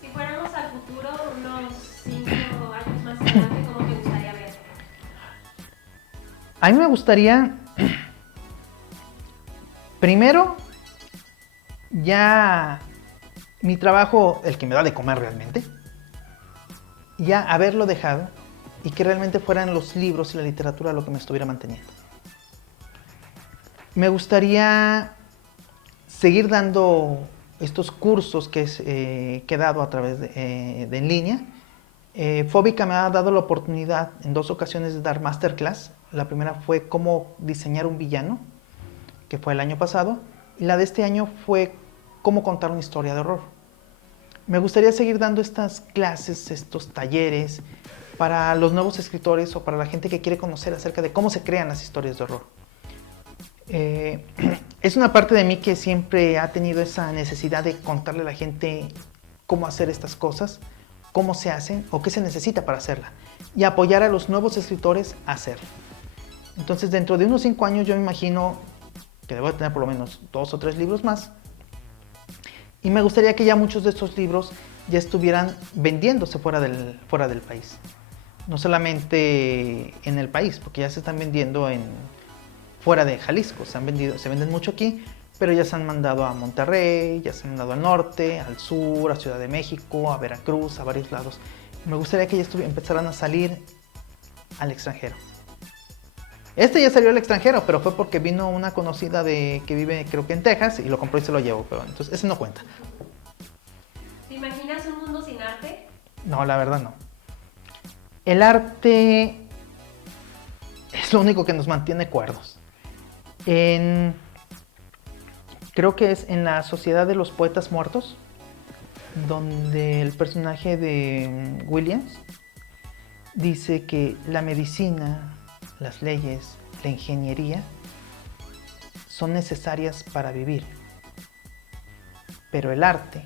Si fuéramos al futuro, unos 5 años más adelante, ¿cómo te gustaría ver? A mí me gustaría, primero, ya mi trabajo, el que me da de comer realmente, ya haberlo dejado y que realmente fueran los libros y la literatura lo que me estuviera manteniendo. Me gustaría seguir dando estos cursos que he dado a través de en línea. Fóbica me ha dado la oportunidad en 2 ocasiones de dar masterclass. La primera fue cómo diseñar un villano, que fue el año pasado, y la de este año fue cómo contar una historia de horror. Me gustaría seguir dando estas clases, estos talleres, para los nuevos escritores o para la gente que quiere conocer acerca de cómo se crean las historias de horror. Es una parte de mí que siempre ha tenido esa necesidad de contarle a la gente cómo hacer estas cosas, cómo se hacen o qué se necesita para hacerla, y apoyar a los nuevos escritores a hacerlo. Entonces, dentro de unos 5 años yo me imagino que debo tener por lo menos 2 o 3 libros más, y me gustaría que ya muchos de estos libros ya estuvieran vendiéndose fuera del país. No solamente en el país, porque ya se están vendiendo fuera de Jalisco. Se venden mucho aquí, pero ya se han mandado a Monterrey, ya se han mandado al norte, al sur, a Ciudad de México, a Veracruz, a varios lados. Me gustaría que ya empezaran a salir al extranjero. Este ya salió al extranjero, pero fue porque vino una conocida que vive, creo que en Texas, y lo compró y se lo llevó, pero entonces ese no cuenta. ¿Te imaginas un mundo sin arte? No, la verdad no. El arte es lo único que nos mantiene cuerdos. Creo que es en la Sociedad de los Poetas Muertos, donde el personaje de Williams dice que la medicina, las leyes, la ingeniería son necesarias para vivir, pero el arte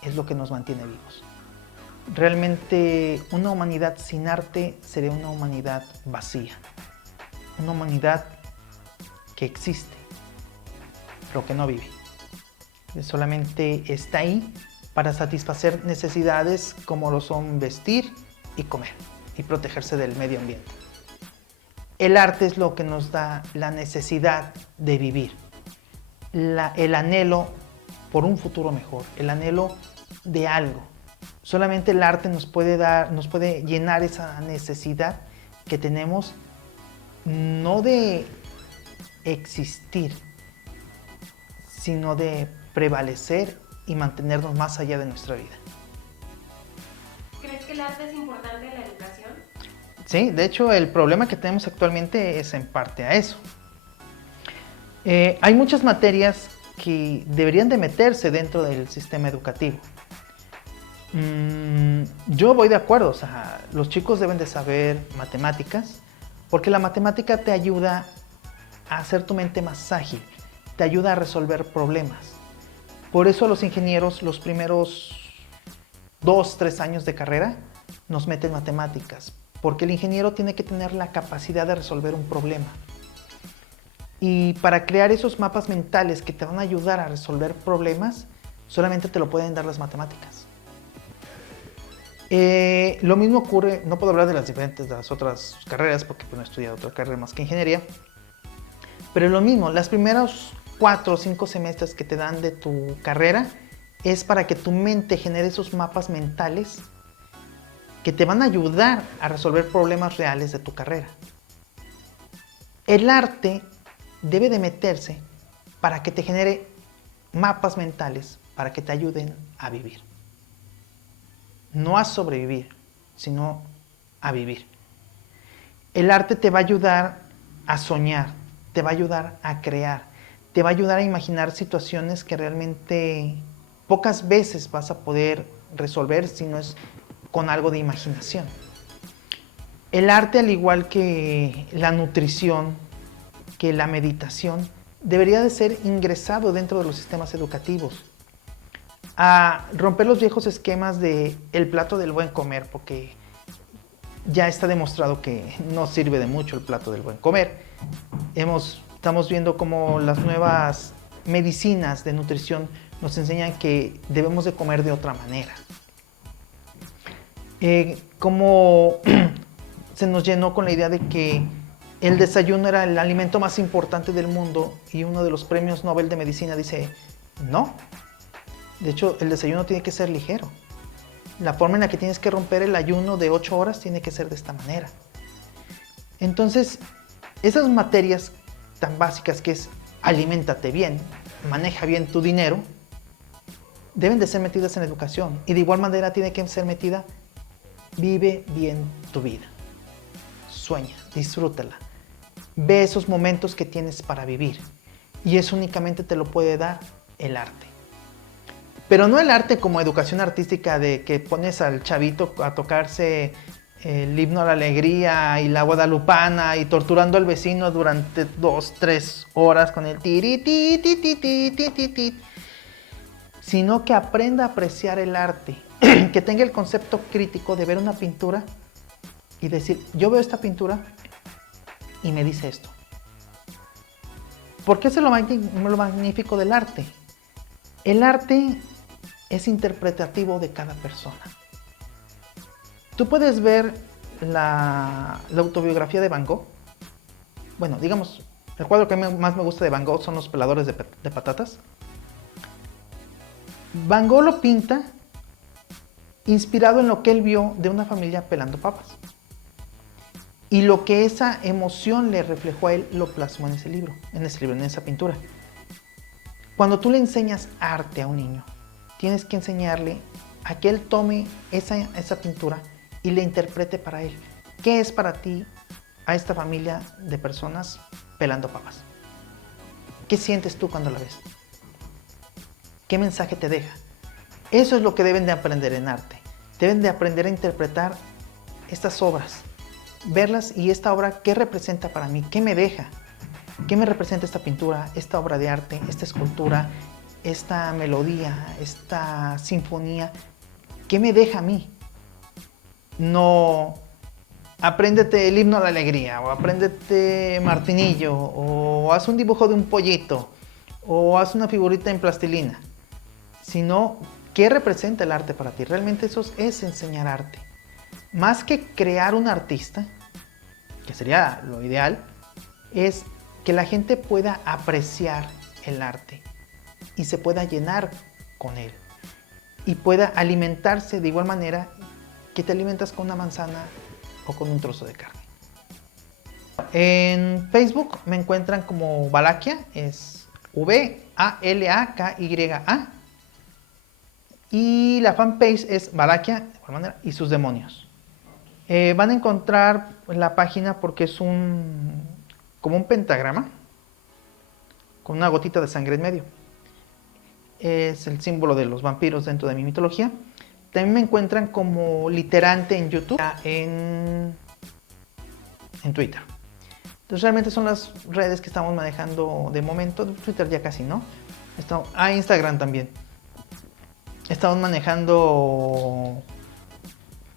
es lo que nos mantiene vivos. Realmente una humanidad sin arte sería una humanidad vacía, una humanidad que existe, pero que no vive. Solamente está ahí para satisfacer necesidades como lo son vestir y comer y protegerse del medio ambiente. El arte es lo que nos da la necesidad de vivir, el anhelo por un futuro mejor, el anhelo de algo. Solamente el arte nos puede llenar esa necesidad que tenemos, no de existir, sino de prevalecer y mantenernos más allá de nuestra vida. ¿Crees que el arte es importante en la educación? Sí, de hecho el problema que tenemos actualmente es en parte a eso. Hay muchas materias que deberían de meterse dentro del sistema educativo. Yo voy de acuerdo, o sea, los chicos deben de saber matemáticas, porque la matemática te ayuda a hacer tu mente más ágil, te ayuda a resolver problemas. Por eso a los ingenieros los primeros 2-3 años de carrera nos meten matemáticas, porque el ingeniero tiene que tener la capacidad de resolver un problema. Y para crear esos mapas mentales que te van a ayudar a resolver problemas, solamente te lo pueden dar las matemáticas. Lo mismo ocurre, no puedo hablar de las otras carreras, porque no he estudiado otra carrera más que ingeniería, pero lo mismo, las primeros 4 o 5 semestres que te dan de tu carrera es para que tu mente genere esos mapas mentales que te van a ayudar a resolver problemas reales de tu carrera. El arte debe de meterse para que te genere mapas mentales, para que te ayuden a vivir. No a sobrevivir, sino a vivir. El arte te va a ayudar a soñar, te va a ayudar a crear, te va a ayudar a imaginar situaciones que realmente pocas veces vas a poder resolver si no es con algo de imaginación. El arte, al igual que la nutrición, que la meditación, debería de ser ingresado dentro de los sistemas educativos. A romper los viejos esquemas de el plato del buen comer, porque ya está demostrado que no sirve de mucho el plato del buen comer. Estamos viendo cómo las nuevas medicinas de nutrición nos enseñan que debemos de comer de otra manera. Como se nos llenó con la idea de que el desayuno era el alimento más importante del mundo y uno de los premios Nobel de Medicina dice, no. De hecho, el desayuno tiene que ser ligero. La forma en la que tienes que romper el ayuno de 8 horas tiene que ser de esta manera. Entonces, esas materias tan básicas que es aliméntate bien, maneja bien tu dinero, deben de ser metidas en educación. Y de igual manera tiene que ser metida, vive bien tu vida. Sueña, disfrútala. Ve esos momentos que tienes para vivir. Y eso únicamente te lo puede dar el arte. Pero no el arte como educación artística de que pones al chavito a tocarse el himno a la alegría y la guadalupana y torturando al vecino durante 2-3 horas con el tiri ti ti ti ti ti ti ti, sino que aprenda a apreciar el arte, que tenga el concepto crítico de ver una pintura y decir, yo veo esta pintura y me dice esto. ¿Por qué es lo magnífico del arte? El arte es interpretativo de cada persona. Tú puedes ver la autobiografía de Van Gogh. Bueno, digamos, el cuadro que más me gusta de Van Gogh son Los peladores de patatas. Van Gogh lo pinta inspirado en lo que él vio de una familia pelando papas. Y lo que esa emoción le reflejó a él, lo plasmó en en esa pintura. Cuando tú le enseñas arte a un niño, tienes que enseñarle a que él tome esa pintura y la interprete para él. ¿Qué es para ti a esta familia de personas pelando papas? ¿Qué sientes tú cuando la ves? ¿Qué mensaje te deja? Eso es lo que deben de aprender en arte. Deben de aprender a interpretar estas obras, verlas y esta obra, ¿qué representa para mí? ¿Qué me deja? ¿Qué me representa esta pintura, esta obra de arte, esta escultura, esta melodía, esta sinfonía? ¿Qué me deja a mí? No, apréndete el himno a la alegría, o apréndete martinillo, o haz un dibujo de un pollito, o haz una figurita en plastilina. Sino, ¿qué representa el arte para ti? Realmente eso es enseñar arte. Más que crear un artista, que sería lo ideal, es que la gente pueda apreciar el arte y se pueda llenar con él y pueda alimentarse de igual manera que te alimentas con una manzana o con un trozo de carne. En Facebook me encuentran como Valaquia, es V-A-L-A-K-Y-A, y la fanpage es Valaquia de igual manera y sus demonios. Van a encontrar la página porque es como un pentagrama con una gotita de sangre en medio. Es el símbolo de los vampiros dentro de mi mitología. También me encuentran como Literante en YouTube, en Twitter. Entonces realmente son las redes que estamos manejando de momento. Twitter ya casi no. Instagram también. Estamos manejando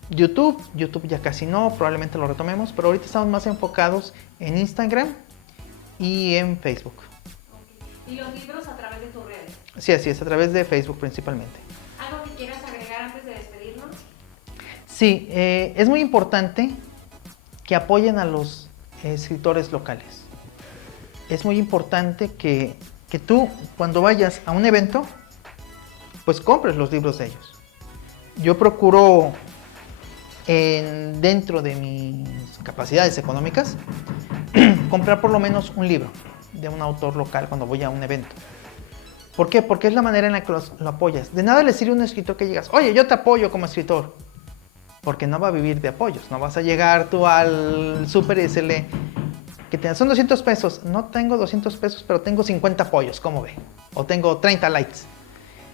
YouTube ya casi no, probablemente lo retomemos, pero ahorita estamos más enfocados en Instagram y en Facebook. ¿Y los libros a través de tus redes? Sí, así es, a través de Facebook principalmente. ¿Algo que quieras agregar antes de despedirnos? Sí, es muy importante que apoyen a los escritores locales. Es muy importante que tú, cuando vayas a un evento, pues compres los libros de ellos. Yo procuro, dentro de mis capacidades económicas, comprar por lo menos un libro de un autor local cuando voy a un evento. ¿Por qué? Porque es la manera en la que lo apoyas. De nada le sirve a un escritor que digas, oye, yo te apoyo como escritor. porque no va a vivir de apoyos. No vas a llegar tú al súper y decirle que son 200 pesos. No tengo 200 pesos, pero tengo 50 apoyos, ¿cómo ve? O tengo 30 likes.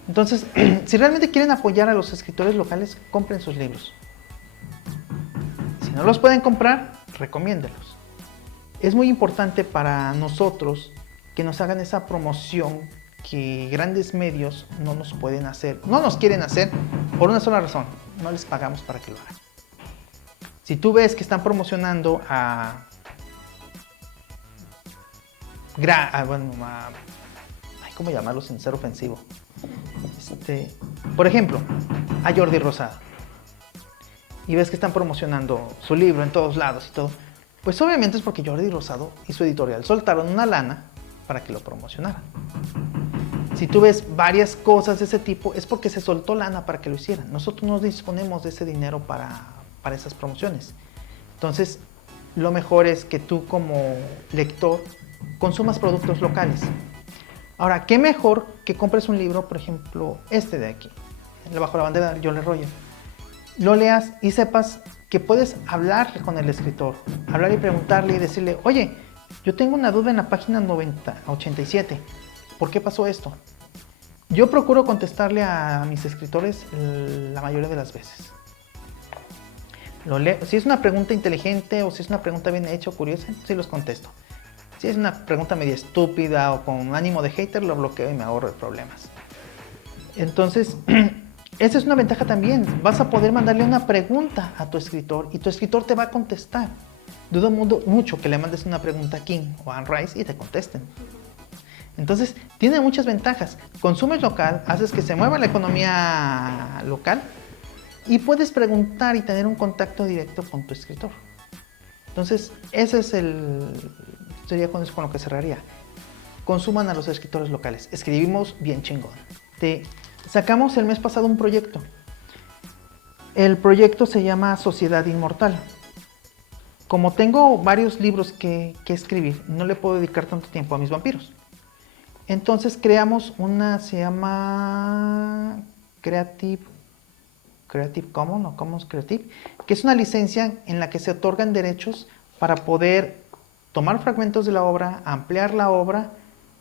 Entonces, si realmente quieren apoyar a los escritores locales, compren sus libros. Si no los pueden comprar, recomiéndenlos. Es muy importante para nosotros que nos hagan esa promoción que grandes medios no nos pueden hacer, no nos quieren hacer por una sola razón: no les pagamos para que lo hagan. Si tú ves que están promocionando ¿cómo llamarlo sin ser ofensivo? Por ejemplo, a Jordi Rosado, y ves que están promocionando su libro en todos lados y todo, pues obviamente es porque Jordi Rosado y su editorial soltaron una lana para que lo promocionaran. Si tú ves varias cosas de ese tipo, es porque se soltó lana para que lo hicieran. Nosotros no disponemos de ese dinero para esas promociones. Entonces, lo mejor es que tú como lector consumas productos locales. Ahora, ¿qué mejor que compres un libro, por ejemplo, este de aquí, Bajo la bandera de Jolly Roger? Lo leas y sepas que puedes hablar con el escritor, hablar y preguntarle y decirle: oye, yo tengo una duda en la página 87, ¿por qué pasó esto? Yo procuro contestarle a mis escritores la mayoría de las veces. Lo leo. Si es una pregunta inteligente o si es una pregunta bien hecha o curiosa, sí los contesto. Si es una pregunta media estúpida o con ánimo de hater, lo bloqueo y me ahorro de problemas. Entonces, esa es una ventaja también. Vas a poder mandarle una pregunta a tu escritor y tu escritor te va a contestar. Dudo mucho que le mandes una pregunta a King o a Anne Rice y te contesten. Entonces, tiene muchas ventajas. Consumes local, haces que se mueva la economía local y puedes preguntar y tener un contacto directo con tu escritor. Entonces, ese es sería con lo que cerraría. Consuman a los escritores locales. Escribimos bien chingón. Sacamos el mes pasado un proyecto. El proyecto se llama Sociedad Inmortal. Como tengo varios libros que escribir, no le puedo dedicar tanto tiempo a mis vampiros. Entonces creamos se llama Creative Commons o Commons Creative, que es una licencia en la que se otorgan derechos para poder tomar fragmentos de la obra, ampliar la obra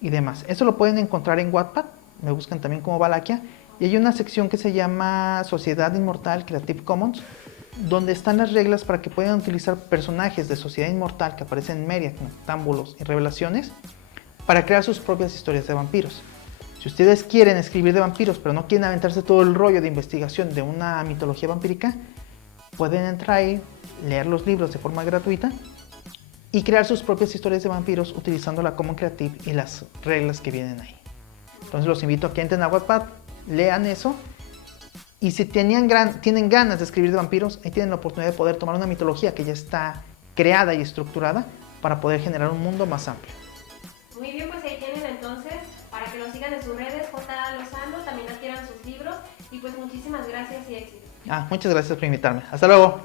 y demás. Eso lo pueden encontrar en Wattpad, me buscan también como Valaquia, y hay una sección que se llama Sociedad Inmortal Creative Commons, donde están las reglas para que puedan utilizar personajes de Sociedad Inmortal que aparecen en Meria, como Noctámbulos y Revelaciones, para crear sus propias historias de vampiros. Si ustedes quieren escribir de vampiros, pero no quieren aventarse todo el rollo de investigación de una mitología vampírica, pueden entrar ahí, leer los libros de forma gratuita y crear sus propias historias de vampiros utilizando la Common Creative y las reglas que vienen ahí. Entonces los invito a que entren a Wattpad, lean eso, y si tienen ganas de escribir de vampiros, ahí tienen la oportunidad de poder tomar una mitología que ya está creada y estructurada para poder generar un mundo más amplio. Muy bien, pues ahí tienen entonces, para que lo sigan en sus redes, J. Lozano, también adquieran sus libros, y pues muchísimas gracias y éxito. Muchas gracias por invitarme. Hasta luego.